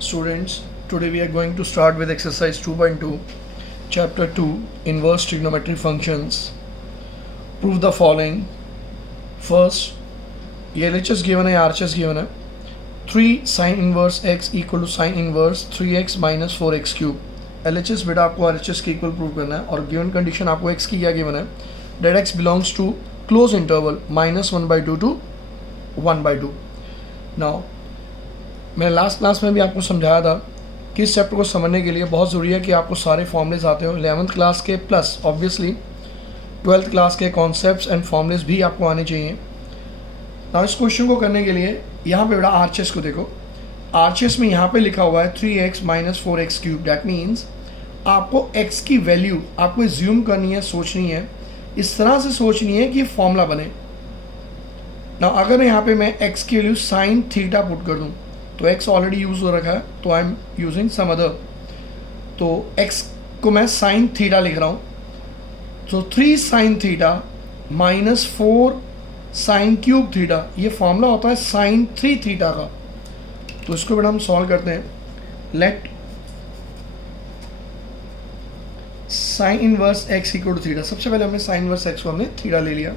Students, today we are going to start with exercise 2.2, chapter 2, inverse trigonometry functions. Prove the following. First, ये LHS given है, RHS given है. 3 sin inverse x equal to sin inverse 3x minus 4x cube. LHS बेटा आपको RHS के equal prove करना है और given condition आपको x की क्या गिवन है, that x belongs to close interval -1/2 to 1/2. Now मैंने लास्ट क्लास में भी आपको समझाया था कि इस चैप्टर को समझने के लिए बहुत ज़रूरी है कि आपको सारे फॉर्मूलेज आते हो 11th क्लास के प्लस ऑब्वियसली 12th क्लास के कॉन्सेप्ट्स एंड फॉर्मूलेज भी आपको आने चाहिए. ना इस क्वेश्चन को करने के लिए यहाँ पे बेटा आरचेस को देखो. आरचेस में यहाँ पे लिखा हुआ है 3x minus 4x cube. That means आपको x की वैल्यू आपको एज्यूम करनी है, सोचनी है, इस तरह से सोचनी है कि फॉर्मूला बने ना. अगर यहाँ पे मैं x की वैल्यू साइन थीटा पुट कर दूँ तो x ऑलरेडी यूज़ हो रखा है, तो I am using some other. तो x को मैं साइन थीटा लिख रहा हूँ. तो 3 sine theta minus 4 sine cube theta, ये फॉर्मूला होता है साइन 3 थीटा का. तो इसको बेटा हम सॉल्व करते हैं. Let sine inverse x equal to theta. सबसे पहले हमने साइन इनवर्स x को हमने थीटा ले लिया.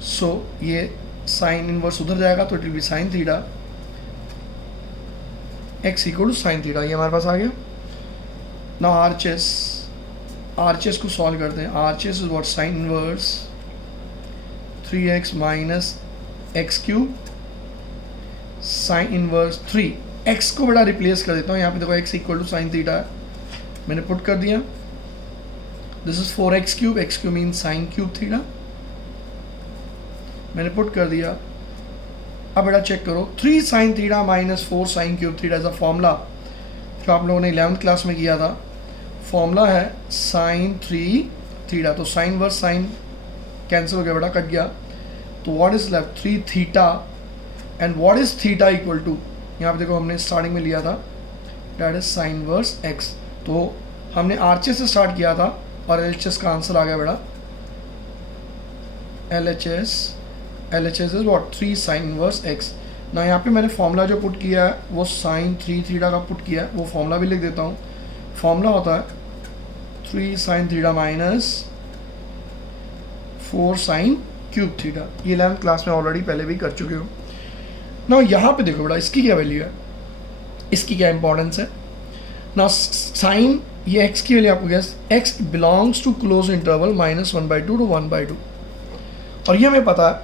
सो ये साइन इनवर्स उधर जाएगा तो it will be sine theta x equal to sine theta. ये हमारे पास आ गया. नाउ आरचेस को सॉल्व करते हैं. RHS is what, sine inverse 3x minus x cube sine inverse 3. x को बड़ा रिप्लेस कर देता हूँ. यहाँ पे देखो x equal to sine theta है, मैंने पुट कर दिया. This is 4x cube, x cube mean sine cube theta, मैंने पुट कर दिया. अब बेटा चेक करो, 3 sine theta minus 4 sine cube theta is a formula जो आप लोगों ने 11th क्लास में किया था. फॉर्मूला है साइन 3 थीटा. तो साइन वर्स साइन कैंसिल हो गया बेटा, कट गया. तो what is left, 3 theta. And what is theta equal to, यहाँ पे देखो हमने स्टार्टिंग में लिया था that is sine verse x. तो हमने आरचेस से स्टार्ट किया था और एलएचएस का आंसर आ गया बेटा. LHS is what, 3 sign inverse x. ना यहाँ पे मैंने फॉर्मूला जो पुट किया है वो साइन 3 थीटा का पुट किया है, वो फॉर्मूला भी लिख देता हूँ. फॉर्मूला होता है 3 sine theta minus 4 sine cube theta. ये 11th क्लास में ऑलरेडी पहले भी कर चुके हो. ना यहाँ पे देखो बेटा इसकी क्या वैल्यू है, इसकी क्या इंपॉर्टेंस है. ना साइन ये x की वैल्यू आपको guess, x belongs to close interval -1/2 to 1/2. और ये हमें पता है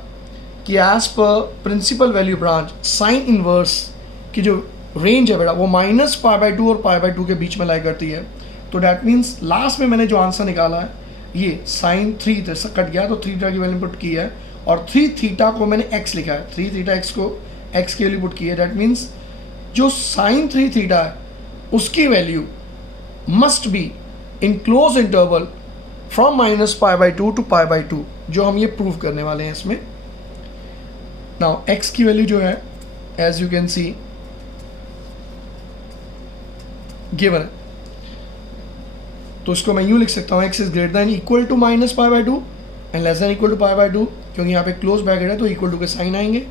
कि as per principal value branch sine inverse की जो रेंज है बेटा वो -π/2 और π/2 के बीच में लाई करती है. तो डैट मीन्स लास्ट में मैंने जो आंसर निकाला है ये साइन 3 कट गया, तो 3 थीटा की वैल्यू पुट की है और 3 थीटा को मैंने x लिखा है. 3 थीटा x को x की वैल्यू पुट की है. डैट मीन्स जो साइन 3 थीटा है उसकी value must be in close interval from -π/2 to π/2, जो हम ये प्रूव करने वाले हैं इसमें. नाउ x की वैल्यू जो है as you can see given है, तो इसको मैं यूँ लिख सकता हूँ x is greater than equal to -π/2 and less than equal to π/2, क्योंकि यहाँ पे क्लोज ब्रैकेट है तो इक्वल टू के साइन आएंगे.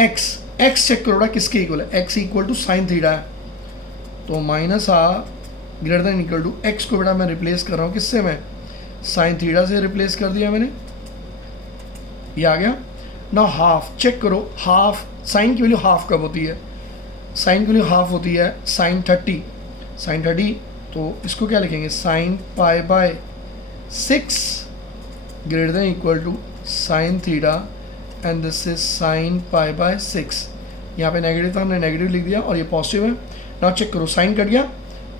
x चेक करो किसके इक्वल है, x equal to sine theta है, तो minus greater than equal to x को बेटा मैं रिप्लेस कर रहा हूँ किससे, मैं साइन थीटा से रिप्लेस कर दिया मैंने, ये आ गया. ना हाफ चेक करो, हाफ साइन की वैल्यू हाफ कब होती है, साइन की वैल्यू हाफ होती है साइन 30. तो इसको क्या लिखेंगे, sine π/6 greater than equal to sine theta and this is sine π/6. यहाँ पे नेगेटिव था, हमने नेगेटिव लिख दिया और ये पॉजिटिव है. ना चेक करो, साइन कट गया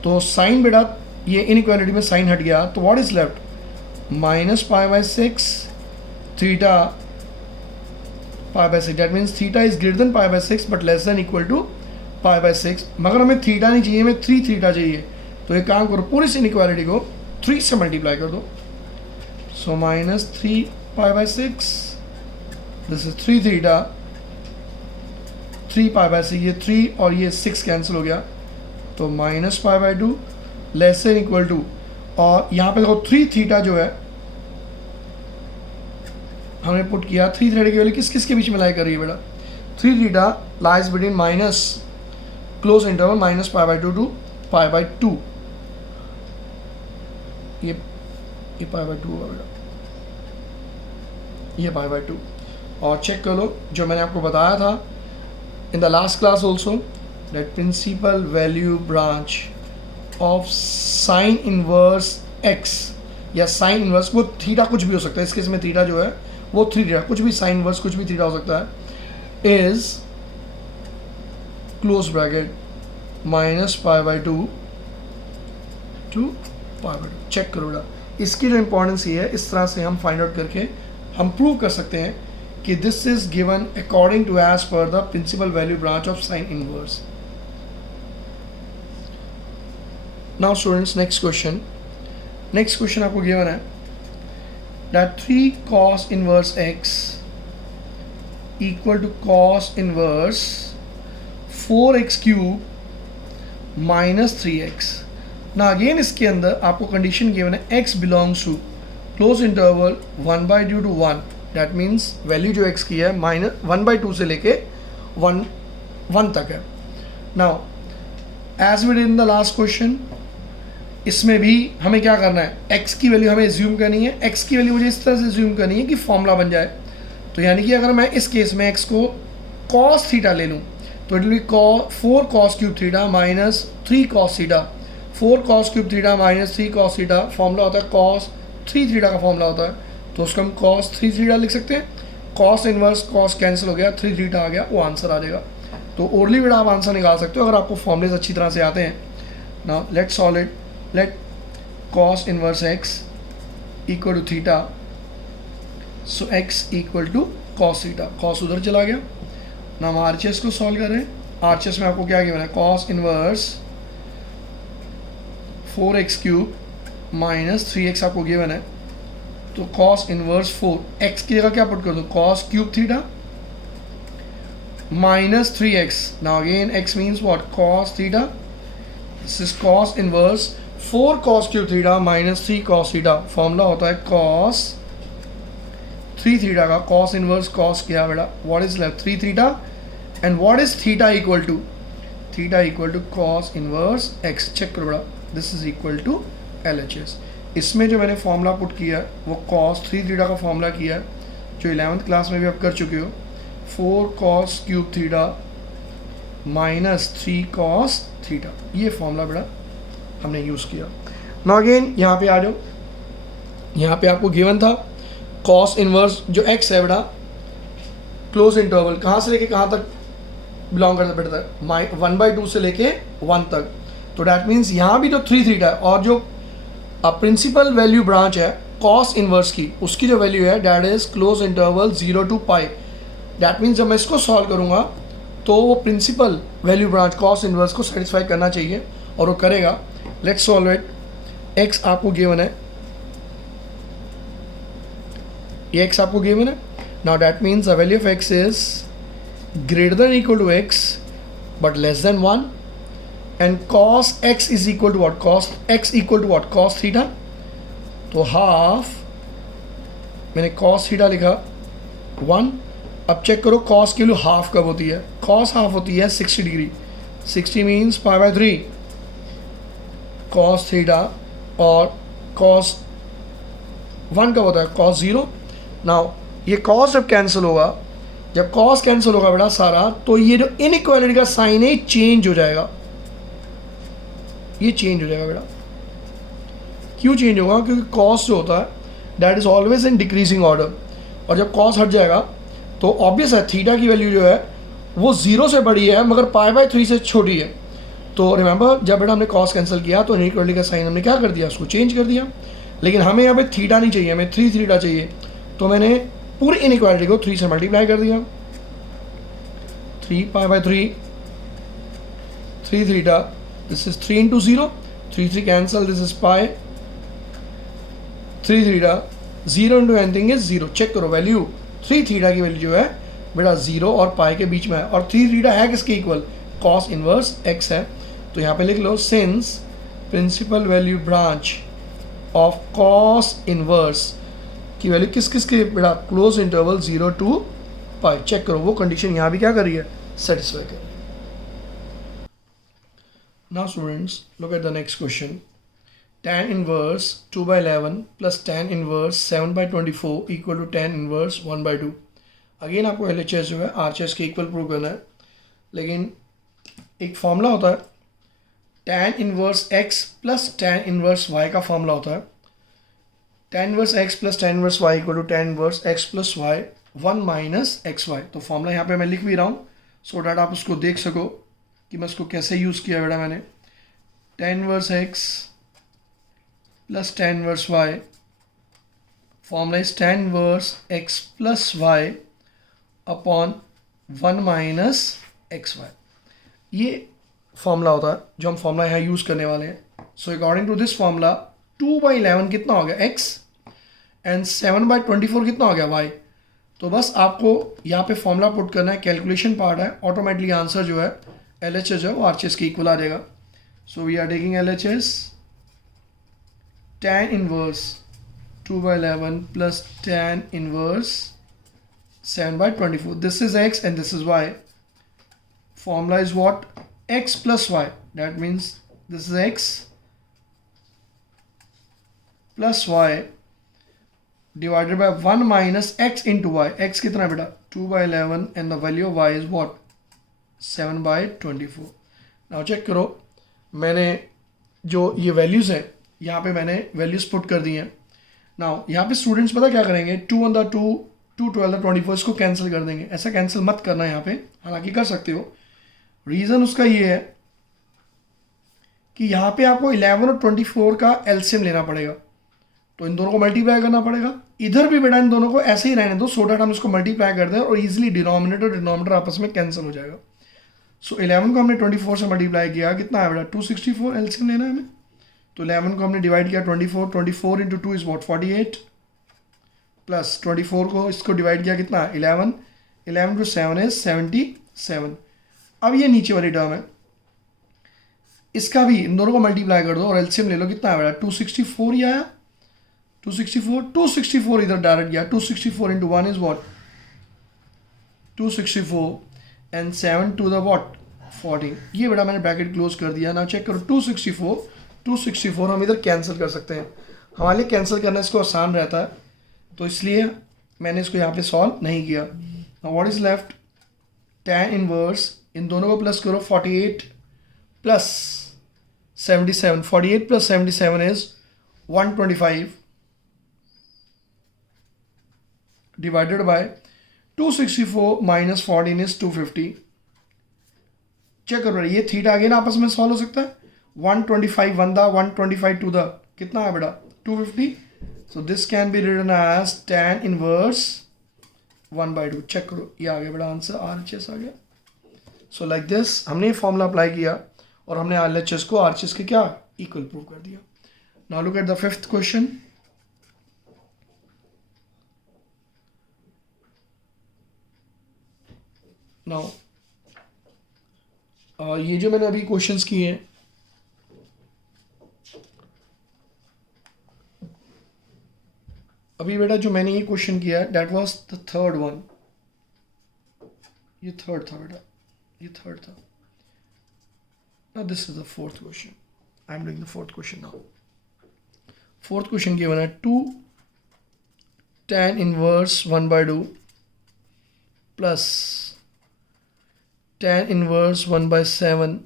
तो साइन बेटा ये इनइक्वालिटी में साइन हट गया, तो what is left, -π/6 theta π/6. That means theta is greater than π/6 but less than equal to π/6. मगर हमें थीटा नहीं चाहिए, हमें 3 थीटा चाहिए. तो एक काम करो, पूरी इस इनइक्वालिटी को 3 से मल्टीप्लाई कर दो. सो -3 π/6, दिस इज 3 थीटा, 3 π/6, ये 3 और ये 6 कैंसिल हो गया, तो -π/2 लेस देन इक्वल टू, और यहाँ पे देखो 3 थीटा जो है हमने पुट किया. 3 थीटा की वैल्यू किस किस के बीच में लाई कर रही है बेटा, 3 theta lies between close interval minus pi by two to pi by two, ये पाई बाई टू होगा बेटा, ये पाई बाई टू। और चेक कर लो जो मैंने आपको बताया था in the last class also, that principal value branch of sine inverse x या साइन इनवर्स, वो थीटा कुछ भी हो सकता है, इस केस में थीटा जो है वो थ्री थीटा, कुछ भी साइन इनवर्स कुछ भी थीटा हो सकता है, is close bracket minus pi by two to pi by two. Check करो बेटा, इसकी जो इंपॉर्टेंस ये है, इस तरह से हम फाइंड आउट करके हम प्रूव कर सकते हैं कि this is given according to as per the principal value branch of sine inverse. Now students, next question आपको गिवन है that 3 cos inverse x equal to cos inverse 4x cube minus 3x। ना again इसके अंदर आपको condition given है x belongs to close interval 1/2 to 1, that means value जो x की है माइनस 1/2 से लेके 1 तक है। Now as we did in the last question, इसमें भी हमें क्या करना है, x की वैल्यू हमें एज्यूम करनी है, x की वैल्यू मुझे इस तरह से एज्यूम करनी है कि फॉर्मूला बन जाए। तो यानी कि अगर मैं इस केस में x को cos थीटा ले लूँ तो it will B 4 cos cube theta minus 3 cos theta, 4 cos cube theta minus 3 cos theta, formula होता है cos 3 थीटा का फॉर्मूला होता है, तो उसको हम cos 3 थीटा लिख सकते हैं। cos इनवर्स cos कैंसिल हो गया, 3 थीटा आ गया, वो आंसर आ जाएगा। तो ओरली बेटा आप आंसर निकाल सकते हो अगर आपको फॉर्मूलेज अच्छी तरह से आते हैं। Now let's solve it. let cos inverse x equal to theta, so x equal to cos theta, cos उधर चला गया ना। हम RHS को सॉल्व कर रहे हैं, RHS में आपको क्या गिवन है, cos inverse 4x cube minus 3x आपको गिवन है, तो cos इनवर्स 4 x की जगह क्या पुट कर दो, cos cube theta minus 3x। Now again x means what, cos theta, this is cos inverse 4 cos cube theta minus 3 cos theta, formula होता है cos 3 थीटा का, cos इनवर्स cos क्या बेटा, what is left 3 theta, and what is theta equal to, theta equal to cos inverse x। Check करो बेटा, this is equal to LHS। इसमें जो मैंने फॉर्मूला पुट किया है वो cos 3 थीटा का फॉर्मूला किया है, जो 11th क्लास में भी आप कर चुके हो, 4 cos cube theta minus 3 cos theta, ये फॉर्मूला बेटा हमने यूज़ किया। ना अगेन यहाँ पे आ जाओ, यहाँ पे आपको गिवन था cos इनवर्स जो x है बेटा, क्लोज इंटरवल कहाँ से लेके कहाँ तक बिलोंग करता बेटा, 1/2 से लेके 1 तक, तो डैट मीन्स यहाँ भी तो 3 थीटा है, और जो प्रिंसिपल वैल्यू ब्रांच है cos इनवर्स की, उसकी जो वैल्यू है that is close interval 0 to pi. That means जब मैं इसको सॉल्व करूँगा तो वो principal value branch cos inverse को सेटिस्फाई करना चाहिए, और वो करेगा। Let's solve it. x आपको गिवन है, ये x आपको गिवन है। Now that means the value of x is greater than equal to x but less then 1, and cos x is equal to what, cos x equal to what, cos theta. तो half मैंने cos theta लिखा 1। अब check करो cos की value half कब होती है, cos half होती है 60 degree, 60 means pi by 3 cos theta, और cos 1 कब होता है, cos 0। नाउ ये cos जब कैंसिल होगा, जब cos कैंसिल होगा बेटा सारा, तो ये जो इनइक्वालिटी का साइन है चेंज हो जाएगा, ये चेंज हो जाएगा बेटा। क्यों चेंज होगा, क्योंकि cos जो होता है that is always in decreasing order, और जब cos हट जाएगा तो ऑब्वियस है थीटा की वैल्यू जो है वो 0 से बड़ी है मगर पाई बाई 3 से छोटी है। तो रिमेंबर जब बेटा हमने cos कैंसिल किया तो इनइक्वालिटी का साइन हमने क्या कर दिया, उसको चेंज कर दिया। लेकिन हमें यहाँ पे थीटा नहीं चाहिए, हमें 3 थीटा चाहिए, तो मैंने पूरी इनइक्वालिटी को 3 से मल्टीप्लाई कर दिया, 3 pi by 3 3 theta, this is 3 into 0, 3 cancel, this is pi 3 theta, 0 into anything is 0। Check करो वैल्यू 3 थीटा की वैल्यू जो है बेटा 0 और पाई के बीच में है, और 3 थीटा है किसके इक्वल, cos इनवर्स x है। तो यहाँ पे लिख लो since principal value branch of cos inverse की वैल्यू किस किस के बेटा, close interval 0 to pi. Check करो वो कंडीशन यहाँ भी क्या कर रही है, सेटिस्फाई कर रही है। Now students, look at the next question. Tan inverse 2 by 11 plus tan inverse 7 by 24 equal to tan inverse 1 by 2. Again आपको LHS जो है RHS के इक्वल प्रूव करना है, लेकिन एक फॉर्मूला होता है tan inverse x plus tan inverse y का फॉर्मूला होता है tan inverse x plus tan inverse y equal to tan inverse x plus y 1 minus x y. तो फॉर्मूला यहाँ पे मैं लिख भी रहा हूँ सो डैट आप उसको देख सको कि मैं उसको कैसे यूज़ किया बेटा मैंने. tan inverse x plus tan inverse y, formula is tan inverse x plus y upon 1 minus x y. ये फॉर्मूला होता है जो हम फॉर्मूला यहाँ यूज़ करने वाले हैं. So according to this formula 2 by 11 कितना हो गया x एंड 7 बाई 24 कितना हो गया y. तो बस आपको यहाँ पे फॉर्मूला पुट करना है, कैलकुलेशन पार्ट है, ऑटोमेटिकली आंसर जो है LHS जो है वो RHS के इक्वल आ जाएगा. So we are taking LHS tan inverse 2 by 11 plus tan inverse 7 by 24. This is x and this is y. Formula is what? X plus y. That means this is x plus y divided by 1 minus x into y. X कितना बेटा? 2 by 11 and the value of y is what? 7 by 24. Now check करो, मैंने जो ये values हैं यहाँ पे मैंने वैल्यूज़ पुट कर दी हैं. नाउ यहाँ पे स्टूडेंट्स पता क्या करेंगे, 2 on the 2, 2 12 24 इसको कैंसिल कर देंगे. ऐसा कैंसिल मत करना यहाँ पे, हालांकि कर सकते हो. रीज़न उसका ये है कि यहाँ पे आपको 11 और 24 का एलसीएम लेना पड़ेगा, तो इन दोनों को मल्टीप्लाई करना पड़ेगा. इधर भी बेटा इन दोनों को ऐसे ही रहने दो सो डैट हम इसको मल्टीप्लाई कर दें और ईजिली डिनोमिनेटर आपस में कैंसिल हो जाएगा. सो 11 को हमने 24 से मल्टीप्लाई किया, कितना है बेटा 264 एलसीएम लेना है हमें. तो 11 को हमने डिवाइड किया 24 इंटू 2 इज़ वॉट 48 प्लस 24 को इसको डिवाइड किया कितना 11 टू 7 इज 77. अब ये नीचे वाली टर्म है, इसका भी इन दोनों को मल्टीप्लाई कर दो और एलसीएम ले लो, कितना है बेटा 264 ही आया. 264 इधर डायरेक्ट गया. 264 into 1 is what 264 and 7 to the what 14. ये बेटा मैंने ब्रैकेट क्लोज कर दिया. ना चेक करो 264 हम इधर कैंसिल कर सकते हैं. हमारे लिए कैंसिल करना इसको आसान रहता है, तो इसलिए मैंने इसको यहाँ पे सॉल्व नहीं किया. What is left, tan inverse, इन दोनों को प्लस करो 48 plus 77. 48 plus 77 is 125 divided by 264 minus 14 is 250. Check करो ये थीटा अगेन आपस में सॉल्व हो सकता है. 125 1 दा 125 2 दा कितना है बेटा 250. So this can be written as tan inverse 1 by 2. Check करो ये आ गया बेटा आंसर, RHS आ गया. सो लाइक दिस हमने फॉर्मूला अप्लाई किया और हमने LHS को RHS के क्या इक्वल प्रूव कर दिया. Now look at the fifth question. Now ये जो मैंने अभी क्वेश्चंस किए हैं, अभी बेटा जो मैंने ये क्वेश्चन किया है that was the third one. ये थर्ड था बेटा, ये थर्ड था. Now this is the fourth question. I am doing the fourth question now. Fourth question given है 2 tan inverse 1 by 2 plus tan inverse 1 by 7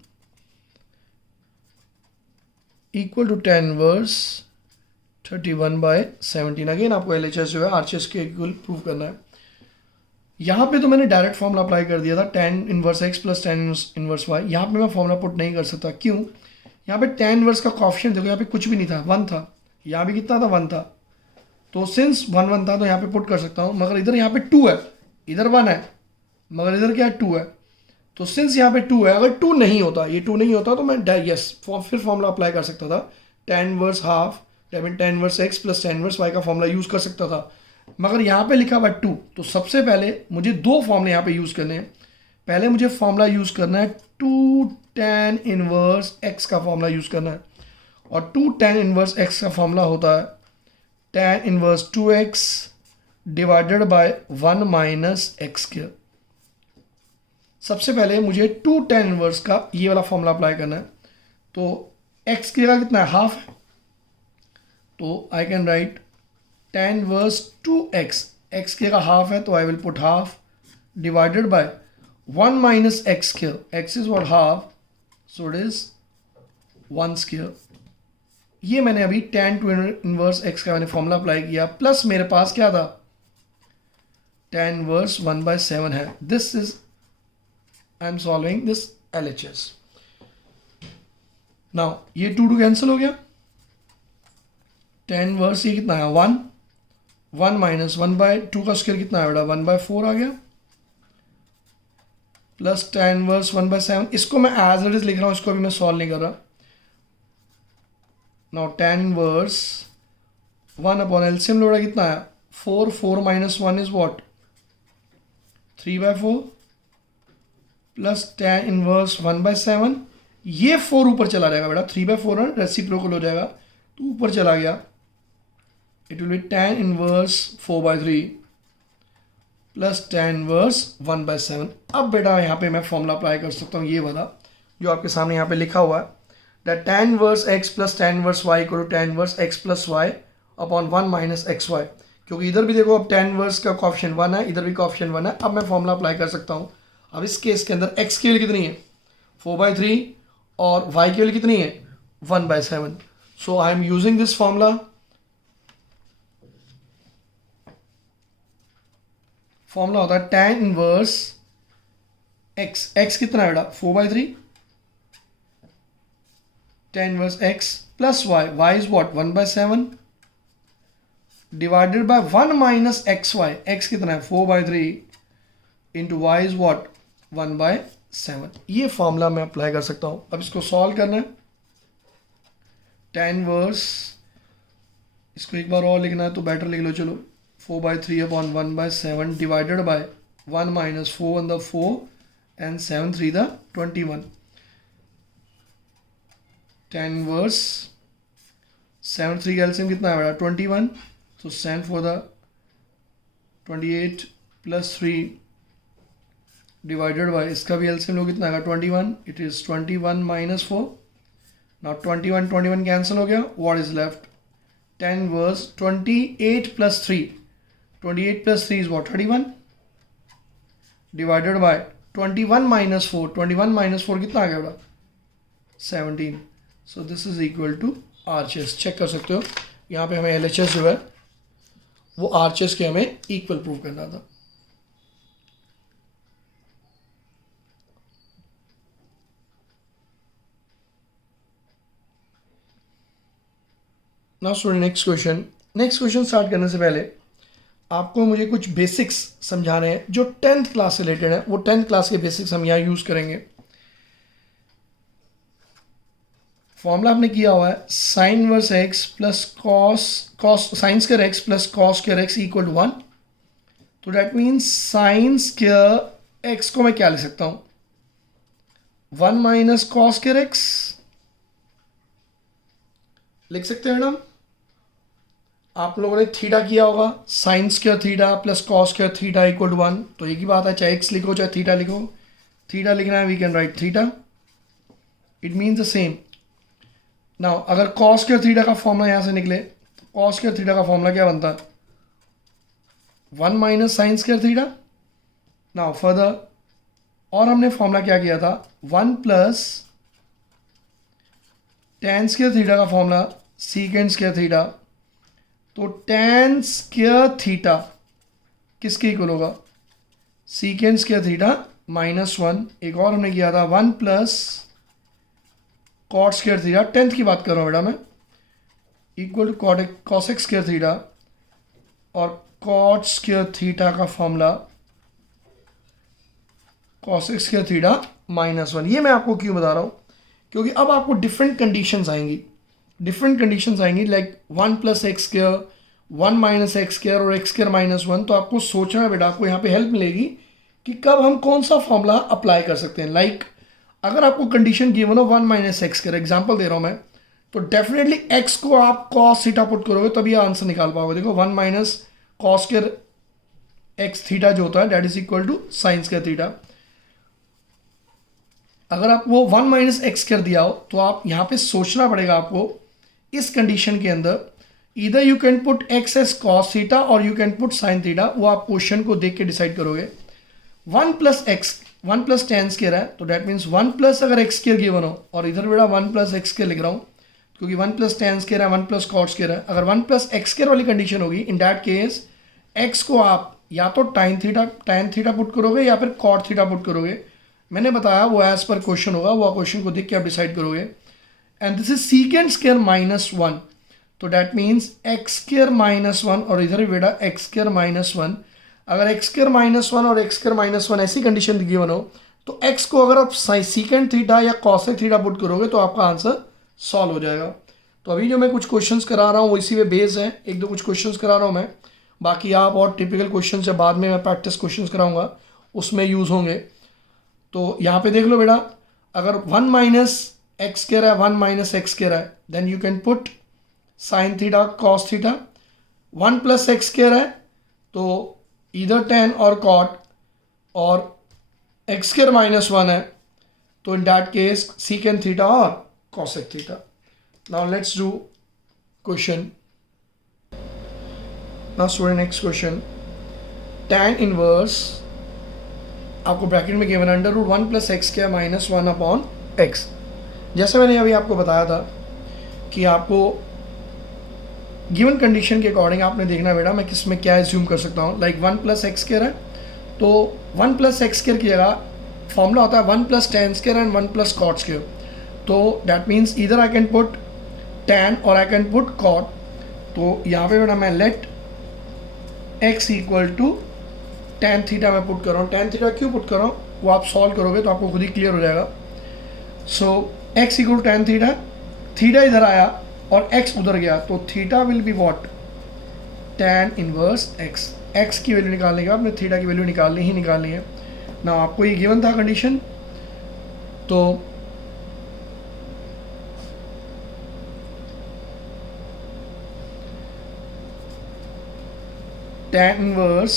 equal to tan inverse 31 by 17. Again आपको LHS जो है RHS के equal prove करना है. यहाँ पे तो मैंने डायरेक्ट फॉर्मूला अप्लाई कर दिया था tan inverse x plus tan inverse y. यहाँ पे मैं फॉर्मूला पुट नहीं कर सकता. क्यों? यहाँ पे tan इनवर्स का कॉफिशिएंट देखो, यहाँ पे कुछ भी नहीं था, 1 था. यहाँ भी कितना था 1 था. तो सिंस 1 था तो यहाँ पे पुट कर सकता हूँ, मगर इधर यहाँ पे 2 है, इधर 1 है, मगर इधर क्या है 2 है. तो सिंस यहाँ पे 2 है, अगर 2 नहीं होता, ये 2 नहीं होता तो मैं यस फिर फॉर्मूला अप्लाई कर सकता था. tan inverse half tan inverse x plus tan inverse y का फॉर्मूला यूज़ कर सकता था. मगर यहाँ पे लिखा हुआ 2, तो सबसे पहले मुझे 2 फॉर्मूले यहाँ पे यूज़ करने हैं. पहले मुझे फॉर्मूला यूज़ करना है 2 tan इनवर्स x का फॉर्मूला यूज़ करना है, और 2 tan इनवर्स x का फॉर्मूला होता है tan inverse 2x divided by 1 minus x square. सबसे पहले मुझे 2 tan इनवर्स का ये वाला फॉर्मूला अप्लाई करना है. तो x की जगह कितना है, हाफ है, तो I can write tan inverse 2x, x की जगह हाफ है तो I will put half divided by 1 minus x square, x is what half, so it is 1 square. ये मैंने अभी tan टू इनवर्स x का मैंने फॉर्मूला अप्लाई किया, प्लस मेरे पास क्या था, tan इनवर्स 1/7 है। This is I am solving this LHS। Now ये 2 कैंसिल हो गया, tan इनवर्स ये कितना है 1, 1 माइनस 1/2 का स्क्वायर कितना है बेटा 1/4 आ गया, प्लस tan इनवर्स 1/7। इसको मैं एज इट इज लिख रहा हूँ, इसको अभी मैं सॉल्व नहीं कर रहा। Now tan inverse 1 upon LCM लोड़ा कितना है 4, 4 minus 1 is what 3/4, plus tan inverse 1/7, ये 4 ऊपर चला जाएगा बेटा, 3/4 है रेसिप्रोकल हो जाएगा तो ऊपर चला गया, it will B tan inverse 4/3 plus tan inverse 1/7। अब बेटा यहाँ पे मैं फॉर्मूला अप्लाई कर सकता हूँ, ये वाला जो आपके सामने यहाँ पे लिखा हुआ है, that tan inverse x plus tan inverse y equal to tan inverse x plus y upon 1 minus xy। क्योंकि इधर भी देखो अब tan inverse का कोएफिशिएंट 1 है, इधर भी कोएफिशिएंट 1 है। अब मैं फॉर्मूला अप्लाई कर सकता हूँ। अब इस केस के अंदर x की वैल्यू कितनी है 4/3 और y की वैल्यू कितनी है 1/7। So I am using this formula. Formula होता है tan इनवर्स x कितना है बेटा 4/3, tan inverse x plus y is what 1/7 divided by 1 minus xy, x कितना है 4/3 into y is what 1/7। ये फॉर्मूला मैं अप्लाई कर सकता हूँ। अब इसको सॉल्व करना है, tan इनवर्स इसको एक बार और लिखना है तो बेटर लिख लो, चलो 4/3 upon 1/7 divided by 1 minus 4 on the 4 and 7 3 the 21, tan inverse 7 3 का एलसीएम कितना है बेटा 21, तो 7 4 द 28 प्लस 3 डिवाइडेड बाय इसका भी एलसीएम लो कितना है 21, इट इज 21 माइनस 4। नाउ 21 कैंसिल हो गया, what is left tan inverse 28 plus 3, 28 plus 3 is what 31 divided by 21 minus 4, 21 minus 4 कितना आ गया बेटा 17। So this is equal to RHS। Check कर सकते हो यहाँ पे हमें LHS जो है वो RHS के हमें इक्वल प्रूव करना था। Now student next question start करने से पहले आपको मुझे कुछ बेसिक्स समझाने हैं जो 10th क्लास से रिलेटेड है। वो 10th क्लास के बेसिक्स हम यहाँ यूज करेंगे। फॉर्मूला आपने किया हुआ है sine inverse x plus cos sine square x plus cos square x equal to 1। तो that means sine square x को मैं क्या लिख सकता हूँ 1 माइनस कॉस स्क्वायर एक्स लिख सकते हैं मैडम। आप लोगों ने थीटा किया होगा, sine square theta plus cos square theta equal to 1। तो एक ही बात है, चाहे एक्स लिखो चाहे थीटा लिखो। थीटा लिखना है we can write theta, it means the same. Now अगर कॉस स्क्वायर थीटा का फॉर्मूला यहाँ से निकले तो कॉस स्क्वायर थीटा का फॉर्मूला क्या बनता है 1 minus sine square theta. Now further और हमने फॉर्मूला क्या किया था 1 प्लस टेन स्क्वायर थीटा का फॉर्मूला सीकेंड स्क्वायर थीटा। तो टेन स्क्वायर थीटा किसके इक्वल होगा सीकेंड स्क्वायर थीटा माइनस 1। एक और हमने किया था 1 plus cot square theta, 10th की बात कर रहा हूँ बेटा मैं, equal to cosec square theta. और कॉट स्क्वायर थीटा का formula cosec square theta minus 1। ये मैं आपको क्यों बता रहा हूँ क्योंकि अब आपको डिफरेंट कंडीशंस आएंगी like 1 plus x square 1 minus x square और एक्स स्क्वायर माइनस 1। तो आपको सोचना है बेटा, आपको यहाँ पे हेल्प मिलेगी कि कब हम कौन सा फॉर्मूला अप्लाई कर सकते हैं। लाइक अगर आपको कंडीशन गिवन हो 1 माइनस एक्स स्क्वायर, एग्जाम्पल दे रहा हूँ मैं, तो डेफिनेटली एक्स को आप कॉस थीटा पुट करोगे तभी आंसर निकाल पाओगे। देखो 1 minus cos square x theta जो होता है that is equal to sine square theta. अगर आप वो 1 माइनस एक्स कर दिया हो तो आप यहाँ पे सोचना पड़ेगा आपको इस कंडीशन के अंदर, इधर you can put x as cos theta और you can put sine theta, वो आप क्वेश्चन को देख के डिसाइड करोगे। 1 plus x 1 plus tan square है तो डैट मीन्स 1 प्लस अगर एक्स स्केयर गिवन हो, और इधर बेटा 1 प्लस एक्स स्केयर लिख रहा हूँ क्योंकि 1 प्लस टेन स्केयर है, 1 प्लस कॉट स्केयर है। अगर 1 प्लस एक्स स्केयर वाली कंडीशन होगी, इन दैट केस एक्स को आप या तो tan थीटा पुट करोगे या फिर कॉट थीटा पुट करोगे। मैंने बताया वो एज पर क्वेश्चन होगा, वो क्वेश्चन को देख के आप डिसाइड करोगे। And this is सीकेंड square minus 1, तो that means x square minus 1 और इधर भी बेटा एक्स स्केयर माइनस 1। अगर एक्स स्केयर माइनस 1 और एक्स स्केयर माइनस 1 ऐसी कंडीशन गिवन हो तो एक्स को अगर आप सीकेंड थीटा या कॉसेक थीटा पुट करोगे तो आपका आंसर सॉल्व हो जाएगा। तो अभी जो मैं कुछ क्वेश्चंस करा रहा हूँ वो इसी पे बेस है, एक दो कुछ क्वेश्चंस करा रहा हूँ मैं, बाकी आप और टिपिकल क्वेश्चन से बाद में मैं प्रैक्टिस क्वेश्चंस कराऊंगा उसमें यूज़ होंगे। तो यहाँ पे देख लो बेटा, अगर 1 माइनस एक्स स्केयर है 1 माइनस एक्स स्केयर है then you can put sine theta cos theta. 1 plus x square है तो इधर टेन और कॉट, और एक्स स्केयर माइनस 1 है तो in that case secant theta और cosec theta. Now let's do question. Now student next question, tan inverse आपको bracket में given under root 1 plus x square minus 1 upon x. जैसे मैंने अभी आपको बताया था कि आपको गिवन कंडीशन के अकॉर्डिंग आपने देखना बेटा मैं किस में क्या एज्यूम कर सकता हूँ। लाइक 1 प्लस एक्स स्क्वायर है तो 1 प्लस एक्स स्क्वायर की जगह फॉर्मूला होता है 1 plus tan square and 1 plus cot square. तो दैट मीन्स इधर आई कैन पुट tan और आई कैन पुट कॉट। तो यहाँ पे बेटा मैं let x equal to tan theta मैं पुट कर रहा हूँ। tan थीटा क्यों पुट कर रहा हूँ वो आप सॉल्व करोगे तो आपको खुद ही क्लियर हो जाएगा। So x equal to tan theta, theta इधर आया और x उधर गया तो theta will be what tan inverse x। x की वैल्यू निकालने के बाद आपने थीटा की वैल्यू निकालनी है ना। आपको ये गिवन था कंडीशन, तो tan inverse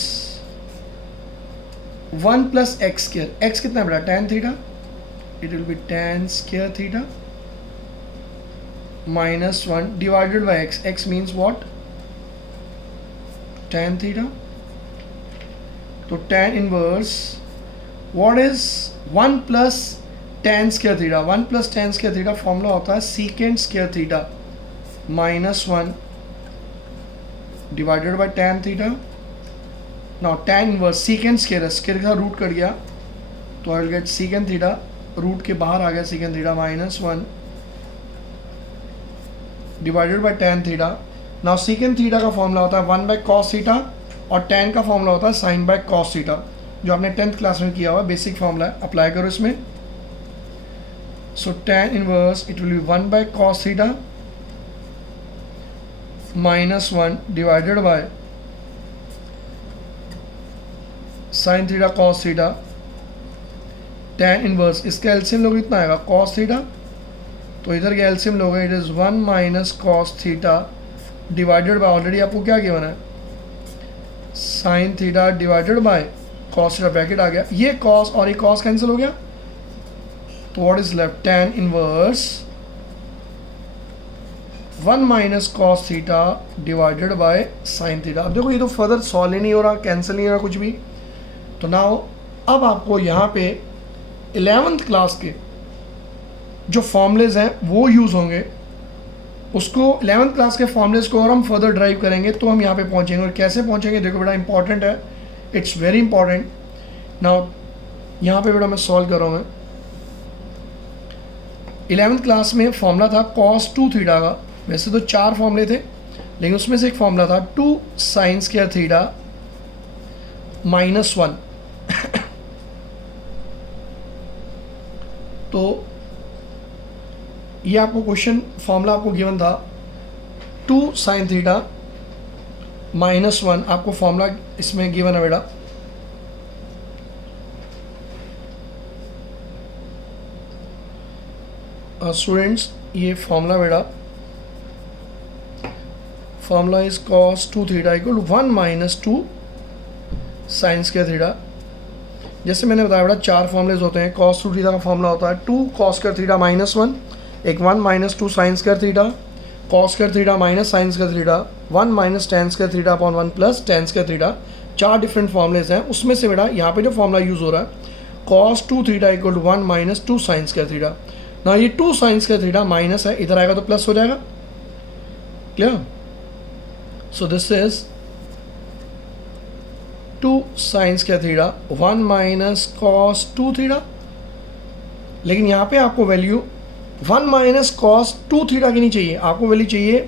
1 plus x square, x कितना बड़ा tan theta, it will B tan square theta minus 1 divided bye x. X means what tan theta. तो tan inverse what is 1 plus tan square theta. 1 plus tan square theta formula होता है सीकेंड square theta minus 1 divided by tan theta. Now tan inverse secant square है, square का root cut गया तो I will get secant theta, root के बाहर आ गया secant theta minus 1 divided by tan theta. Now secant theta का formula होता है 1 बाय कॉस थीटा और tan का फॉर्मूला होता है साइन बाय कॉस थीटा, जो आपने 10th क्लास में किया हुआ बेसिक फॉर्मूला है, अप्लाई करो इसमें। सो tan inverse it will B 1 by cos theta minus 1 divided by sine theta cos theta. tan inverse इसका एलसीएम लोग इतना आएगा कॉस थीटा, तो इधर के एलसीएम लोग it is 1 minus cos theta divided by already आपको क्या गिवन है sine theta divided by cos theta, bracket आ गया, ये कॉस और ये कॉस कैंसिल हो गया तो what is left tan inverse 1 minus cos theta divided by sine theta. अब देखो ये तो फर्दर सॉल्व ही नहीं हो रहा, कैंसिल नहीं हो रहा कुछ भी। तो नाउ अब आपको यहाँ पे 11th क्लास के जो फॉर्मूलेज हैं वो यूज़ होंगे, उसको 11th क्लास के फॉर्मूलेज को और हम फर्दर ड्राइव करेंगे तो हम यहाँ पे पहुँचेंगे। और कैसे पहुँचेंगे देखो बेटा इंपॉर्टेंट है, इट्स वेरी इंपॉर्टेंट। नाउ यहाँ पे बेटा मैं सॉल्व कर रहा हूँ मैं 11th क्लास में फॉर्मूला था cos 2 थीटा का, वैसे तो 4 फॉर्मूले थे लेकिन उसमें से एक फॉर्मूला था 2 साइन स्क्वायर थीटा माइनस 1 तो ये आपको क्वेश्चन फॉर्मूला आपको गिवन था 2 साइन थीटा माइनस 1, आपको फॉर्मूला इसमें गिवन है बेटा स्टूडेंट्स ये फॉर्मूला बेटा formula is cos 2 theta equal 1 minus 2 sine square theta. जैसे मैंने बताया बेटा 4 फॉर्मूलेज होते हैं। cos 2 थीटा का फॉर्मूला होता है 2 cos स्क्वायर थीटा माइनस 1, एक 1 minus 2 sine square theta, cos square theta minus sine square theta, 1 minus ten square theta upon 1 plus tan square theta. 4 different formulas हैं। उसमें से बेटा यहाँ पे जो फॉर्मूला यूज़ हो रहा है cos 2 theta equal to 1 minus 2 sine square theta. ना ये 2 साइन स्क्वायर थीटा माइनस है, इधर आएगा तो प्लस हो जाएगा। Clear? So this is 2 sine square theta 1 minus cos 2 theta. लेकिन यहाँ पे आपको वैल्यू 1 माइनस कॉस 2 थीटा की नहीं चाहिए, आपको वैल्यू चाहिए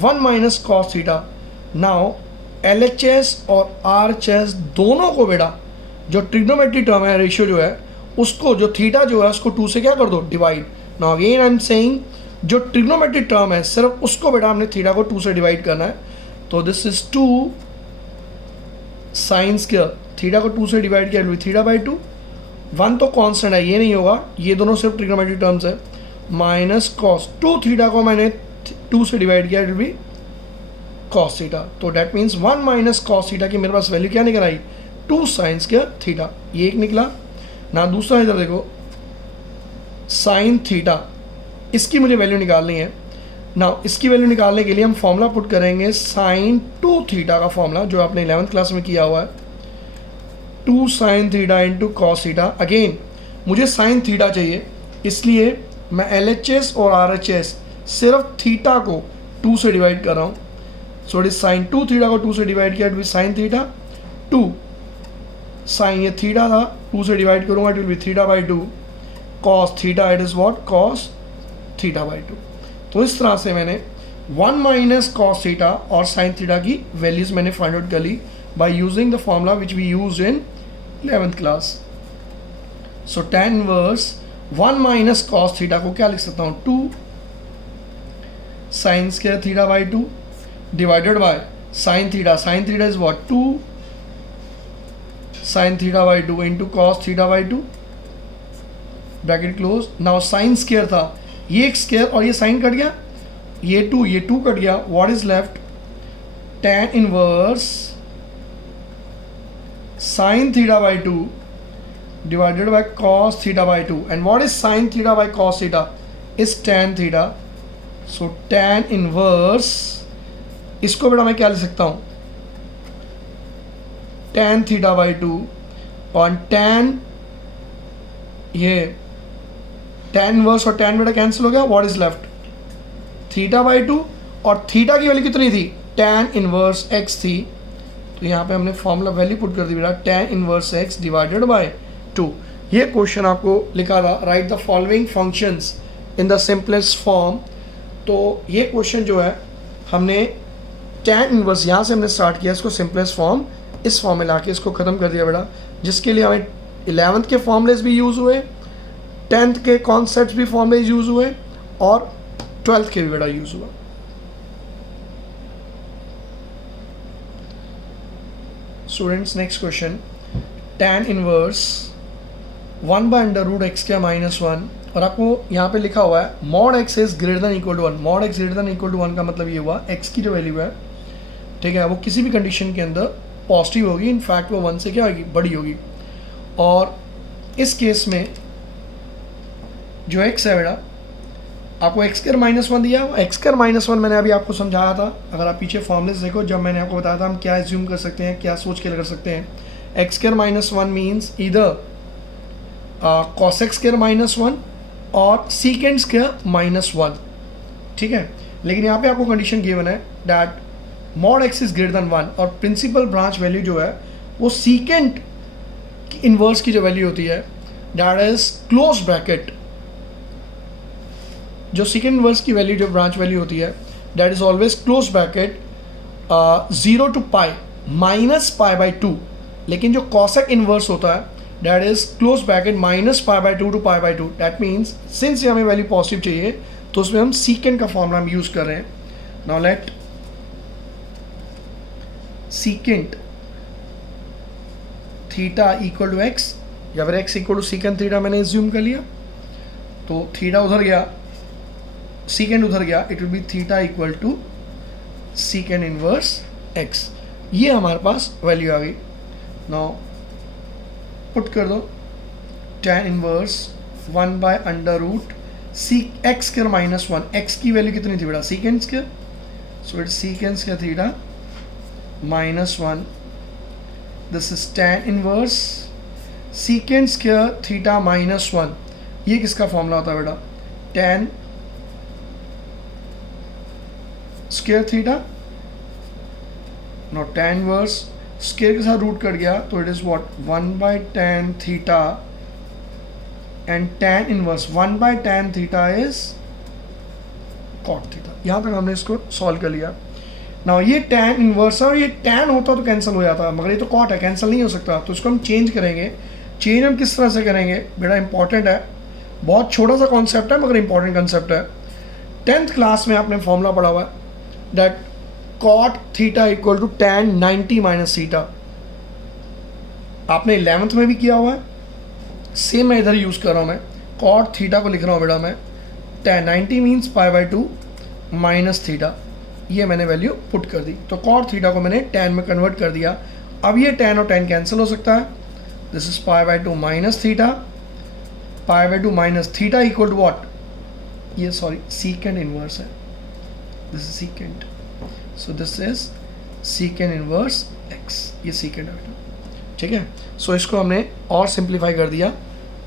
1 minus cos theta. Now LHS और RHS दोनों को बेटा जो ट्रिग्नोमेट्री टर्म है, रेशियो जो है उसको, जो थीटा जो है उसको 2 से क्या कर दो, divide. Now again I am saying जो ट्रिग्नोमेट्री टर्म है सिर्फ उसको बेटा हमने थीटा को 2 से डिवाइड करना है। तो this is 2 sine square theta को 2 से डिवाइड किया विल बी थीटा बाई 2। 1 तो कांस्टेंट है, ये नहीं होगा, ये दोनों सिर्फ ट्रिग्नोमेट्री टर्म्स है। माइनस कॉस 2 थीटा को मैंने 2 से डिवाइड किया विल बी कॉस थीटा। तो that means 1 minus cos theta की मेरे पास वैल्यू क्या निकल आई, 2 साइन स्क्वायर थीटा। ये एक निकला ना। दूसरा इधर देखो साइन थीटा, इसकी मुझे वैल्यू निकालनी है ना। इसकी वैल्यू निकालने के लिए हम फॉर्मूला पुट करेंगे साइन 2 थीटा का फॉर्मूला जो आपने 11th क्लास में किया हुआ है, 2 sine theta into cos theta. Again मुझे साइन थीटा चाहिए, इसलिए मैं LHS और RHS सिर्फ थीटा को 2 से डिवाइड कर रहा हूँ। So it is sine 2 theta को 2 से डिवाइड किया, it will sine theta 2 sine, ये थीटा था 2 से डिवाइड करूँगा it will be theta by 2 cos theta, it is what, cos theta by 2। तो इस तरह से मैंने 1 माइनस कॉस थीटा और साइन थीटा की वैल्यूज मैंने फाइंड आउट कर ली by using the formula which we use in 11th class. So tan inverse 1 minus cos theta को क्या लिख सकता हूँ, 2 sine square theta by 2 divided by sine theta. Sine theta is what, 2 sine theta by 2 into cos theta by 2, bracket close. Now sine square था, ये एक square और ये साइन कट गया, ये 2 कट गया, what is left, tan inverse sign theta by 2 divided by cos theta by 2। And what is sine theta by cos theta, is tan theta. So tan inverse, इसको बेटा मैं क्या लिख सकता हूँ, tan थीटा बाई 2 और tan, ये tan inverse और tan बेटा कैंसिल हो गया, what is left, theta by 2 और थीटा की वैल्यू कितनी थी, tan इनवर्स x थी। तो यहाँ पे हमने फॉर्मूला वैल्यू पुट कर दी बेटा, tan inverse x divided bye 2। ये क्वेश्चन आपको लिखा था, right the following functions in the simplest form. तो ये क्वेश्चन जो है हमने tan इनवर्स यहाँ से हमने स्टार्ट किया, इसको सिंपलेस्ट फॉर्म इस फॉर्म में ला के इसको ख़त्म कर दिया बेटा, जिसके लिए हमें 11th के फॉर्मूलेज भी यूज़ हुए, 10th के कॉन्सेप्ट भी फॉर्मूलेज यूज़ हुए और 12th के भी बेटा यूज़ हुआ। Students next question, tan inverse 1 by under root x square minus 1, और आपको यहाँ पे लिखा हुआ है mod x is greater than equal to 1। Mod x greater than equal to 1 का मतलब ये हुआ x की जो वैल्यू है, ठीक है, वो किसी भी कंडीशन के अंदर पॉजिटिव होगी, इनफैक्ट वो 1 से क्या होगी, बड़ी होगी। और इस केस में जो x है बेटा, आपको एक्स स्क्वायर माइनस 1 दिया, एक्स स्क्वायर माइनस 1 मैंने अभी आपको समझाया था। अगर आप पीछे फॉर्मूलेस देखो, जब मैंने आपको बताया था हम क्या एज्यूम कर सकते हैं, क्या सोच के कर सकते हैं। एक्स स्क्वायर माइनस 1 मीन्स इधर कॉस एक्स स्क्वायर माइनस 1 और सीकेंड स्क्वायर माइनस 1, ठीक है। लेकिन यहाँ पे आपको कंडीशन गिवन है that mod x is greater then 1 और प्रिंसिपल ब्रांच वैल्यू जो है वो सीकेंड इनवर्स की जो वैल्यू होती है दैट इज क्लोज ब्रैकेट, जो सेकेंड इनवर्स की वैल्यू जो ब्रांच वैल्यू होती है that is always close bracket 0 to pi minus pi by 2। लेकिन जो कॉसेक इनवर्स होता है that is close bracket minus pi by 2 to pi by 2। That means since ये हमें वैल्यू पॉजिटिव चाहिए तो उसमें हम सीकेंड का फॉर्मूला हम यूज कर रहे हैं। Now let secant theta equal to x, या फिर x equal to secant theta मैंने एज्यूम कर लिया, तो थीटा उधर गया, सीकेंड उधर गया, it will be theta equal to secant inverse x. ये हमारे पास वैल्यू आ गई। नाउ पुट कर दो tan inverse 1 by under root सी एक्स स्क्वायर माइनस 1, एक्स की वैल्यू कितनी थी बेटा secant square, so it's secant square theta minus 1, this is tan inverse secant square theta minus 1, ये किसका फॉर्मूला होता है बेटा tan square theta, no tan inverse square के साथ रूट कट गया तो it is what 1 by tan theta and tan inverse 1 by tan theta is cot theta. यहाँ तक हमने इसको सॉल्व कर लिया। ना ये tan इनवर्स है और ये tan होता तो कैंसिल हो जाता, मगर ये तो cot है, कैंसिल नहीं हो सकता, तो इसको हम चेंज करेंगे। चेंज हम किस तरह से करेंगे बेटा, इंपॉर्टेंट है, बहुत छोटा सा कॉन्सेप्ट है मगर इंपॉर्टेंट कॉन्सेप्ट है। 10th क्लास में आपने फॉर्मूला पढ़ा हुआ है that cot theta equal to tan 90 minus theta, आपने 11th में भी किया हुआ है, सेम मैं इधर यूज़ कर रहा हूँ, मैं cot थीटा को लिख रहा हूँ बेटा मैं tan 90 means pi by 2 minus theta, ये मैंने वैल्यू पुट कर दी, तो cot थीटा को मैंने tan में कन्वर्ट कर दिया। अब ये tan और tan कैंसिल हो सकता है, this is pi by 2 minus theta, pi by 2 minus theta equal to what, ये सॉरी सीकेंड इनवर्स है, this is secant, so this is secant inverse x, ये सीकेंड है बेटा, ठीक है। सो इसको हमने और सिंप्लीफाई कर दिया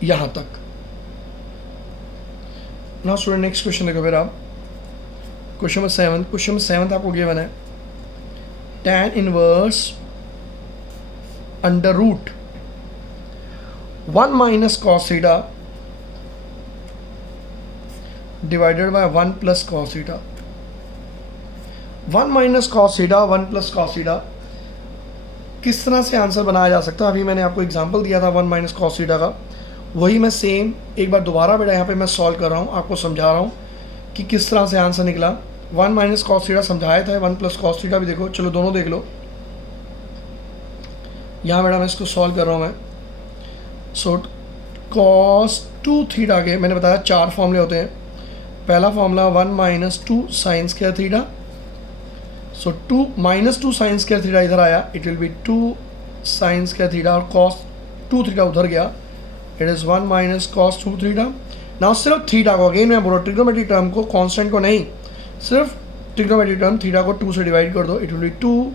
यहाँ तक। नाउ स्टूडेंट नेक्स्ट क्वेश्चन देखो फिर आप, क्वेश्चन नंबर 7, क्वेश्चन नंबर 7 आपको गिवन है tan inverse under root 1 minus cos theta divided by 1 plus cos theta, 1 minus cos theta 1 plus cos theta किस तरह से आंसर बनाया जा सकता है। अभी मैंने आपको एग्जांपल दिया था 1 माइनस कॉस थीटा का, वही मैं सेम एक बार दोबारा बेटा यहाँ पे मैं सॉल्व कर रहा हूँ, आपको समझा रहा हूँ कि किस तरह से आंसर निकला। 1 माइनस कॉस थीटा समझाया था, 1 प्लस कॉस थीटा भी देखो, चलो दोनों देख लो। यहाँ बेटा मैं इसको सॉल्व कर रहा हूँ मैं, सो कॉस 2 थीटा के मैंने बताया 4 फॉर्मूले होते हैं। पहला formula 1 minus 2 sine square theta, so 2 minus 2 sine square theta इधर आया, it will be 2 sine square theta, और कॉस 2 थीटा उधर गया, it is 1 minus cos 2 theta. Now सिर्फ थीटा को, अगेन मैं बोल रहा हूँ ट्रिग्नोमेट्रिक टर्म को, कांस्टेंट को नहीं, सिर्फ ट्रिग्नोमेट्रिक टर्म थीटा को 2 से डिवाइड कर दो, it will be 2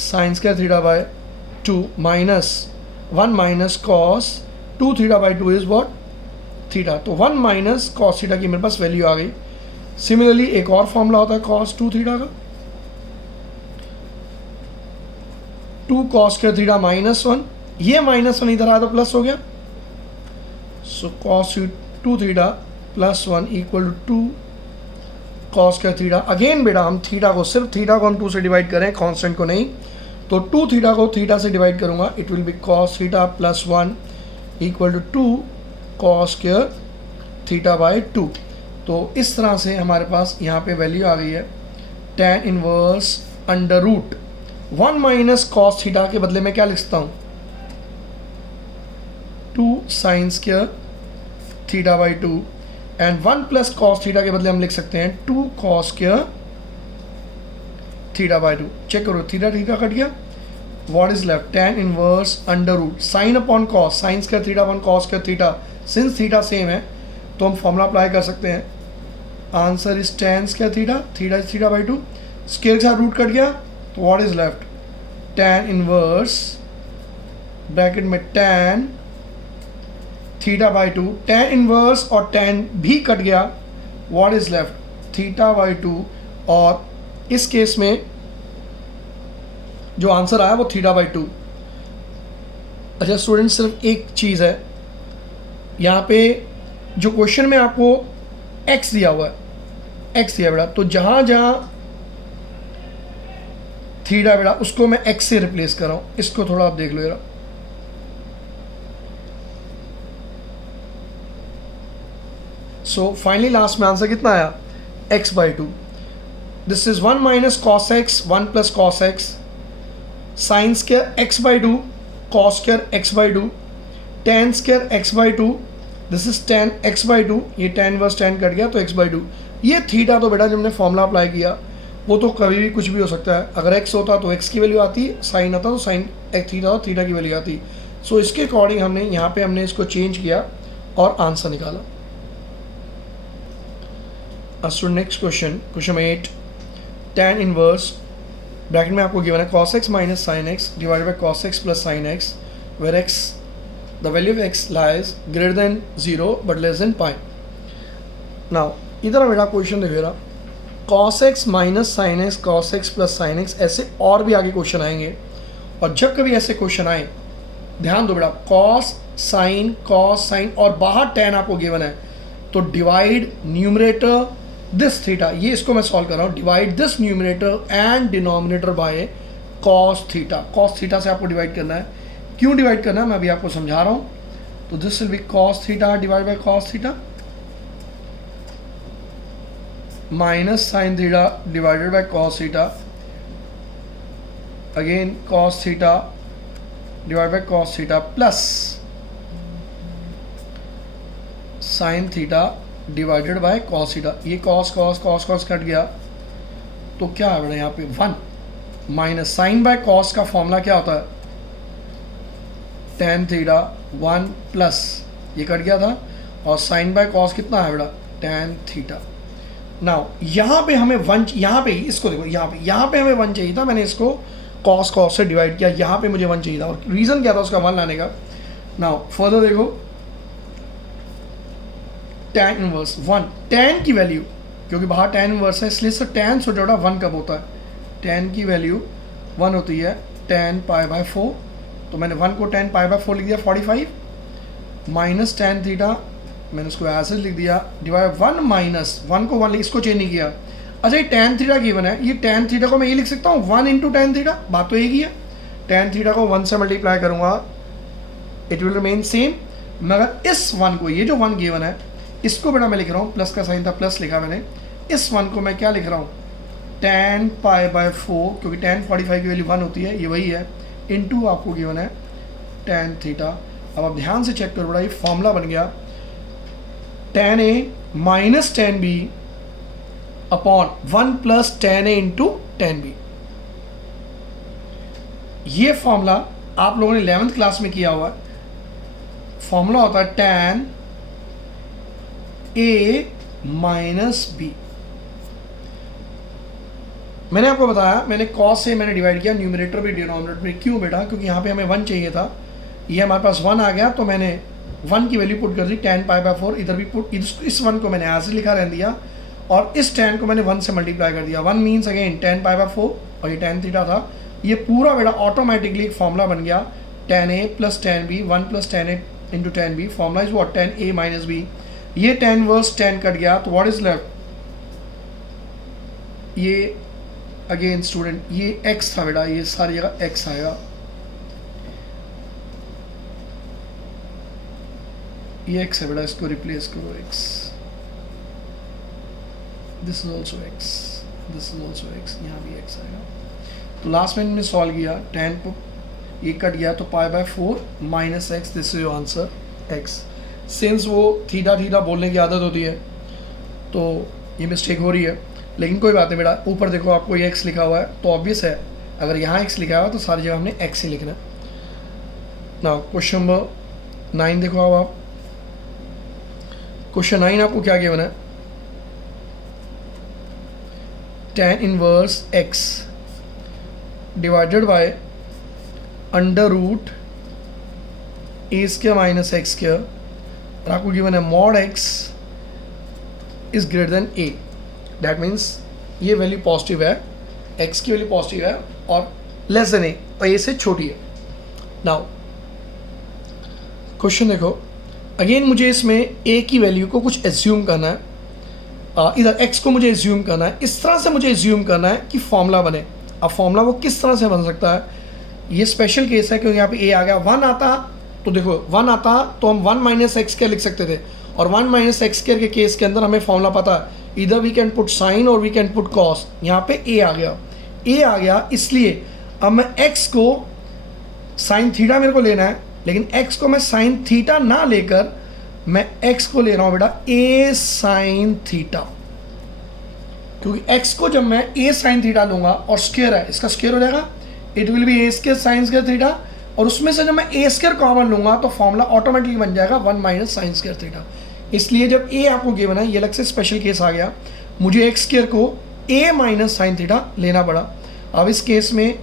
sine square theta by 2 minus 1 minus cos 2 theta by 2 is what theta, तो 1 माइनस कॉस थीटा की मेरे पास वैल्यू आ गई। सिमिलरली एक और फॉर्मूला होता है कॉस 2 थीटा का, 2 कॉस स्क्वायर थीटा माइनस 1, ये माइनस 1 इधर आया तो प्लस हो गया, so cos 2 theta plus 1 equal to 2 cos square theta. Again बेटा हम थीटा को, सिर्फ थीटा को हम 2 से डिवाइड करें, कांस्टेंट को नहीं, तो 2 थीटा को थीटा से डिवाइड करूंगा, it will be cos theta plus 1 equal to 2 cos square theta by 2। तो इस तरह से हमारे पास यहाँ पे वैल्यू आ गई है tan inverse under root 1 minus cos theta के बदले में क्या लिख सकता हूँ 2 sine square theta by 2, and 1 plus cos theta के बदले हम लिख सकते हैं 2 cos square theta by 2। Check करो, थीटा थीटा कट गया, what is left tan inverse under root sine upon cos, sine square theta upon cos square theta, since theta same है तो हम फॉर्मूला अप्लाई कर सकते हैं, answer is tan square theta, theta is theta by 2, square के साथ root cut गया तो what is left tan inverse bracket में tan theta by 2, tan inverse और tan भी कट गया, what is left theta by 2, और इस केस में जो आंसर आया वो थीटा बाई 2। अच्छा स्टूडेंट, सिर्फ एक चीज़ है यहाँ पे, जो क्वेश्चन में आपको x दिया हुआ है, x दिया बेटा, तो जहाँ जहाँ थीटा बेटा उसको मैं x से रिप्लेस कर रहा हूँ, इसको थोड़ा आप देख लो जरा। सो फाइनली लास्ट में आंसर कितना आया x by 2, this is 1 minus cos x 1 plus cos x sine square x by 2 cos square x by 2 tan square x by 2, this is tan x by 2, ये tan verse tan cut गया तो x by 2। ये theta तो बेटा जब हमने formula apply किया वो तो कभी भी कुछ भी हो सकता है, अगर x होता तो x की वैल्यू आती, साइन आता तो साइन थीटा और थीटा की वैल्यू आती, सो इसके अकॉर्डिंग हमने यहाँ पे हमने इसको चेंज किया और आंसर निकाला. Student next question, question 8, tan inverse bracket में आपको गिवन है cos x minus sine x divided by cos x plus sine x where x the value of x lies greater than 0 but less than pi. Now इधर मेरा question देखिए रहा, cos x minus sine x cos x plus sine x, ऐसे और भी आगे question आएंगे. और जब कभी ऐसे क्वेश्चन आए ध्यान दो बेटा, cos साइन और बाहर tan आपको गिवन है, तो डिवाइड न्यूमरेटर दिस थीटा, ये इसको मैं सॉल्व कर रहा हूँ, divide this numerator and denominator by cos theta से आपको डिवाइड करना है. क्यों डिवाइड करना है मैं अभी आपको समझा रहा हूँ. तो this will B cos theta divide by cos theta minus sign theta divided bye cos theta, again cos theta divide by cos theta plus sign theta divided bye cos theta. ये cos कट गया तो क्या आ रहा है यहाँ पे 1 minus sign bye cos का formula क्या होता है tan थीटा 1 प्लस ये कट गया था और साइन बाय cos कितना है बेटा tan थीटा. नाउ यहाँ पे हमें 1, यहाँ पे इसको देखो, यहाँ पे हमें 1 चाहिए था, मैंने इसको cos से डिवाइड किया, यहाँ पे मुझे 1 चाहिए था और रीज़न क्या था उसका 1 लाने का. नाउ फर्दर देखो tan इनवर्स 1, tan की वैल्यू क्योंकि बाहर tan इनवर्स है इसलिए सर tan से जोड़ा 1 कब होता है, tan की वैल्यू 1 होती है tan पाई बाय 4. तो मैंने 1 को tan पाई बाय 4 लिख दिया 45 माइनस tan थीटा मैंने उसको ऐसे लिख दिया डिवाइड 1 माइनस 1 को 1 इसको चेंज नहीं किया. अच्छा ये tan थीटा गिवन है, ये tan थीटा को मैं ये लिख सकता हूँ 1 इंटू tan थीटा, बात तो एक ही है. tan थीटा को 1 से मल्टीप्लाई करूँगा इट विल रिमेन सेम. मगर इस 1 को, ये जो 1 गिवन है इसको बेटा मैं लिख रहा हूँ, प्लस का साइन था प्लस लिखा मैंने, इस 1 को मैं क्या लिख रहा हूँ tan पाई बाय 4 क्योंकि tan 45 की वैल्यू 1 होती है, ये वही है, इनटू आपको गिवन है tan थीटा. अब आप ध्यान से चेक करो बेटा, ये फॉर्मूला बन गया tan a minus tan b upon 1 plus tan a into tan b. ये फॉर्मूला आप लोगों ने 11th क्लास में किया हुआ है. फॉर्मूला होता है tan a माइनस b. मैंने आपको बताया मैंने cos से मैंने डिवाइड किया न्यूमरेटर भी डिनोमिनेटर भी. क्यों बेटा, क्योंकि यहाँ पे हमें 1 चाहिए था, ये हमारे पास 1 आ गया तो मैंने 1 की वैल्यू पुट कर दी tan पाई बाय 4, इधर भी पुट, इस 1 को मैंने ऐसे लिखा रहने दिया और इस tan को मैंने 1 से मल्टीप्लाई कर दिया. 1 means again tan pi by 4 और ये tan थीटा था. ये पूरा बेटा ऑटोमेटिकली एक फॉर्मूला बन गया tan a plus tan b 1 plus tan a into tan b. Formula is what tan a minus b. ये tan वर्स tan कट गया तो व्हाट इज लेफ्ट, ये अगेन स्टूडेंट ये x था बेटा, ये सारी जगह x आएगा, ये x है बेटा, इसको रिप्लेस करो x, this is also x, this is also x, यहाँ भी x आएगा. तो लास्ट में मैंने सॉल्व किया tan को ये कट गया तो pi by 4 minus x, this is your answer x. Since वो थीटा बोलने की आदत होती है तो ये मिस्टेक हो रही है, लेकिन कोई बात नहीं बेटा. ऊपर देखो आपको ये x लिखा हुआ है तो ऑब्वियस है अगर यहाँ x लिखा हुआ है तो सारी जगह हमने x ही लिखना है. नाउ क्वेश्चन नंबर 9 देखो. अब आप क्वेश्चन 9 आपको क्या गिवन है, tan inverse x divided by under root a square minus x square और आपको गिवन है mod x is greater than a. That means ये वैल्यू पॉजिटिव है, x की वैल्यू पॉजिटिव है और लेस देन a और a से छोटी है. नाउ क्वेश्चन देखो, अगेन मुझे इसमें a की वैल्यू को कुछ एज्यूम करना है, इधर x को मुझे एज्यूम करना है, इस तरह से मुझे एज्यूम करना है कि फॉर्मूला बने. अब फॉर्मूला वो किस तरह से बन सकता है, ये स्पेशल केस है क्योंकि यहाँ पे a आ गया. 1 आता तो देखो 1 आता तो हम 1 माइनस एक्स स्क्वायर लिख सकते थे और 1 माइनस एक्स स्क्वायर के केस के अंदर हमें फॉर्मूला पता है, इधर वी कैन पुट साइन और वी कैन पुट कॉस. यहाँ पे a आ गया इसलिए अब मैं x को साइन थीटा मेरे को लेना है, लेकिन x को मैं साइन थीटा ना लेकर मैं x को ले रहा हूँ बेटा a साइन थीटा, क्योंकि x को जब मैं a साइन थीटा लूंगा और स्क्वायर है इसका स्क्वायर हो जाएगा, it will B a square sine square theta और उसमें से जब मैं ए स्क्वायर कॉमन लूँगा तो फॉर्मूला ऑटोमेटिकली बन जाएगा 1 माइनस साइन स्क्वायर थीटा। इसलिए जब ए आपको गिवन है, ये अलग से स्पेशल केस आ गया, मुझे एक्स स्क्वायर को ए माइनस साइन थीटा लेना पड़ा। अब इस केस में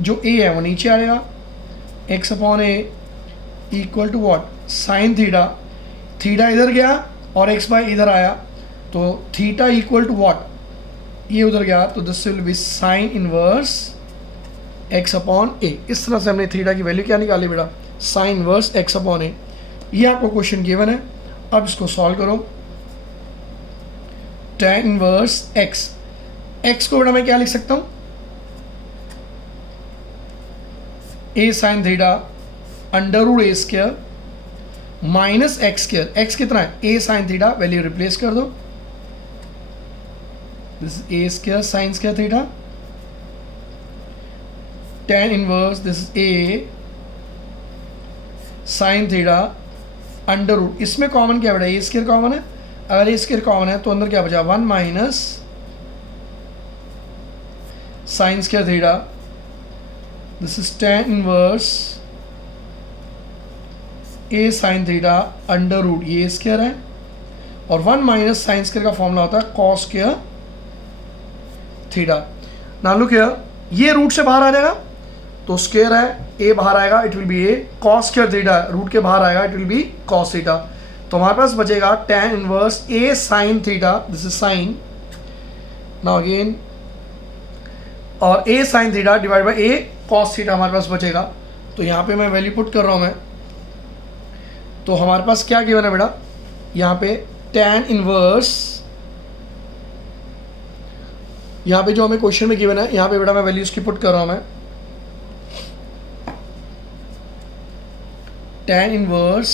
जो ए है वो नीचे आ जाएगा, x upon a equal to what, sine theta, theta इधर गया और एक्स बाई इधर आया, तो थीटा इक्वल टू वॉट, ये उधर गया, तो this will be sine inverse x upon a. इस तरह से हमने थीटा की वैल्यू क्या निकाली बेटा, साइन इनवर्स एक्स अपॉन ए। ये आपको क्वेश्चन गिवन है। अब इसको सॉल्व करो, tan इनवर्स एक्स, एक्स को बेटा मैं क्या लिख सकता हूँ, a sine theta under root a square minus x square, x कितना है, a sine theta, value replace कर दो, this a square sine square theta, tan inverse this a sine theta under root, इसमें कॉमन क्या बेटा, ए square common है, अगर ए square common है तो अंदर क्या बचा, 1 minus sine square theta, this is tan inverse a sine theta under root, ये स्क्वायर है, और 1 माइनस साइन स्क्वायर का फॉर्मूला होता है cos square theta. Now look here, ये रूट से बाहर आ जाएगा तो स्क्वायर है, ए बाहर आएगा, it will be a, cos square theta root के बाहर आएगा, it will be cos theta. तो हमारे पास बचेगा tan inverse a sine theta, this is sine, now again, और a sine theta divide by a cos theta हमारे पास बचेगा। तो यहाँ पे मैं वैल्यू पुट कर रहा हूँ मैं, तो हमारे पास क्या गिवन है बेटा, यहाँ पे tan इनवर्स, यहाँ पे जो हमें क्वेश्चन में गिवन है, यहाँ पे बेटा मैं वैल्यूज की पुट कर रहा हूँ मैं, tan inverse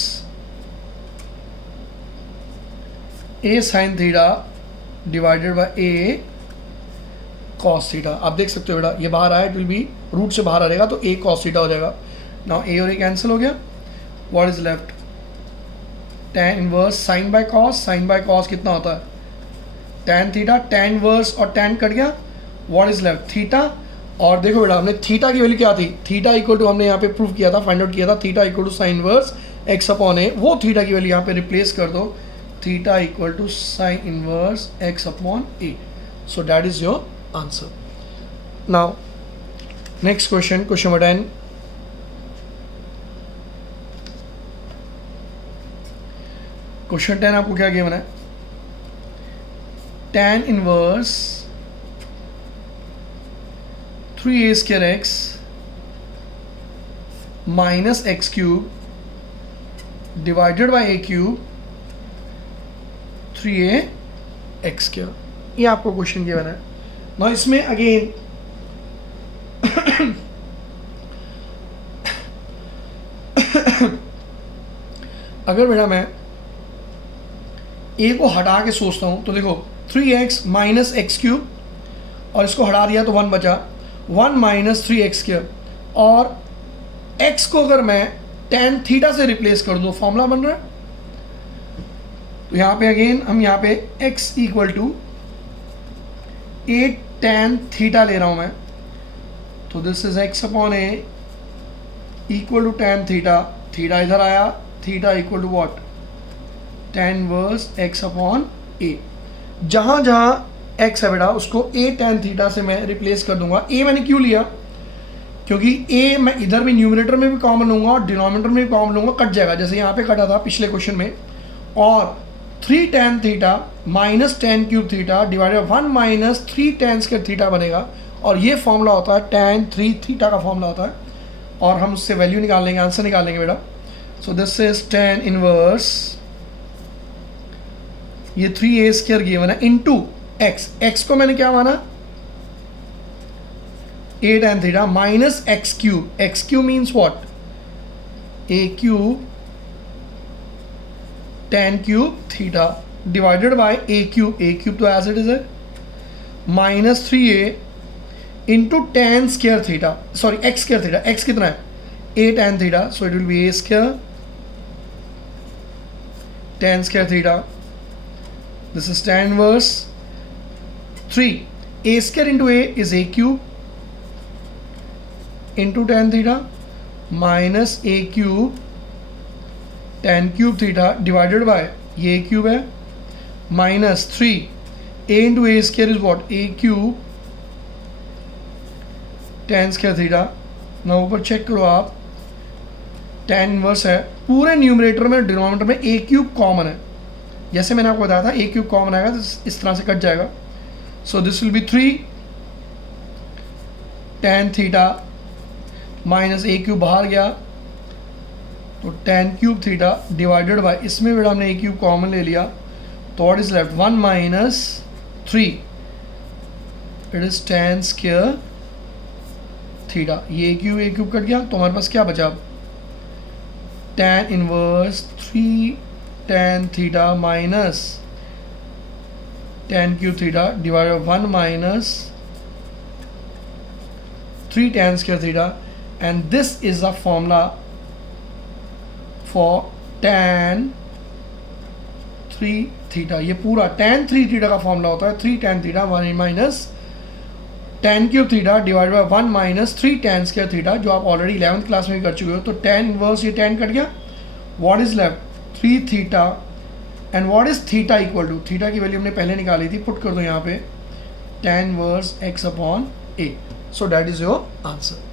a sine theta divided by a cos theta. आप देख सकते हो बेटा ये बाहर आया, इट विल बी रूट से बाहर आ जाएगा तो ए कॉस थीटा हो जाएगा। नाउ ए और ए कैंसिल हो गया, what is left, tan inverse sine by cos, sine by cos कितना होता है, tan थीटा, tan इनवर्स और tan कट गया, व्हाट इज लेफ्ट, थीटा। और देखो बेटा हमने थीटा की वैल्यू क्या थी, थीटा इक्वल टू, हमने यहाँ पे प्रूव किया था, फाइंड आउट किया था, theta equal to sine inverse x upon a, वो थीटा की वैल्यू यहाँ पे रिप्लेस कर दो, theta equal to sine inverse x upon a. So that is your answer. Now next question, question number 10, question 10 आपको क्या गिवन है, tan inverse 3a square x minus x cube divided by a cube 3a x square, ये आपको question given है ना। इसमें again अगर बेटा मैं ए को हटा के सोचता हूँ तो देखो 3x माइनस एक्स क्यूब, और इसको हटा दिया तो 1 बचा, 1 माइनस 3x स्क्वायर, और x को अगर मैं tan थीटा से रिप्लेस कर दूँ फॉर्मूला बन रहा है, तो यहाँ पे अगेन हम यहाँ पे x equal to 8 tan theta ले रहा हूँ मैं, तो this is x upon a equal to tan theta, theta इधर आया, theta equal to what, tan inverse x upon a. जहाँ जहाँ x है बेटा उसको a tan थीटा से मैं रिप्लेस कर दूंगा। a मैंने क्यों लिया, क्योंकि a मैं इधर भी न्यूमरेटर में भी कॉमन लूँगा और डिनोमिनेटर में भी कॉमन लूँगा, कट जाएगा जैसे यहाँ पे कटा था पिछले क्वेश्चन में, और 3 tan theta minus tan cube theta divided 1 minus 3 tan square theta बनेगा, और ये फॉर्मूला होता है tan 3 थीटा का फॉर्मूला होता है, और हम उससे वैल्यू निकाल लेंगे, आंसर निकाल लेंगे बेटा। सो दिस इज tan इनवर्स, ये 3a स्क्वायर गिवन है इनटू x, x को मैंने क्या माना 8 tan theta minus x cube, x cube means what, a cube tan cube theta divided bye a cube तो एज इट इज है, minus 3a into tan square theta, sorry x square theta, x कितना है 8 tan theta, so it will B a square tan square theta, this is tan inverse 3 a square into a is a cube into tan theta minus A cube tan cube theta divided bye ये ए cube है minus 3 A into A square is what A cube tan square theta. ना ऊपर check करो आप, tan inverse है, पूरे numerator में denominator में ए क्यूब कॉमन है, जैसे मैंने आपको बताया था ए क्यूब कॉमन आएगा तो इस तरह से कट जाएगा। So this will B 3 tan theta minus A cube बाहर गया तो tan cube theta divided bye, इसमें भी हमने ए क्यूब कॉमन ले लिया तो what is left 1 minus 3 it is tan square theta. ये ए क्यूब कट गया तो हमारे पास क्या बचा, tan inverse 3 tan theta minus tan cube theta divided by 1 minus 3 tan square theta, and this is the formula for tan 3 theta. ये पूरा tan 3 theta का formula होता है 3 tan theta 1 minus tan cube theta divide by 1 minus 3 tan square theta, जो आप already 11th class में कर चुके हो। तो tan इनवर्स ये tan कट गया, what is left 3 theta, and what is theta equal to, theta की वैल्यू हमने पहले निकाली थी, पुट कर दो यहाँ पे tan inverse x upon a। So that is your answer.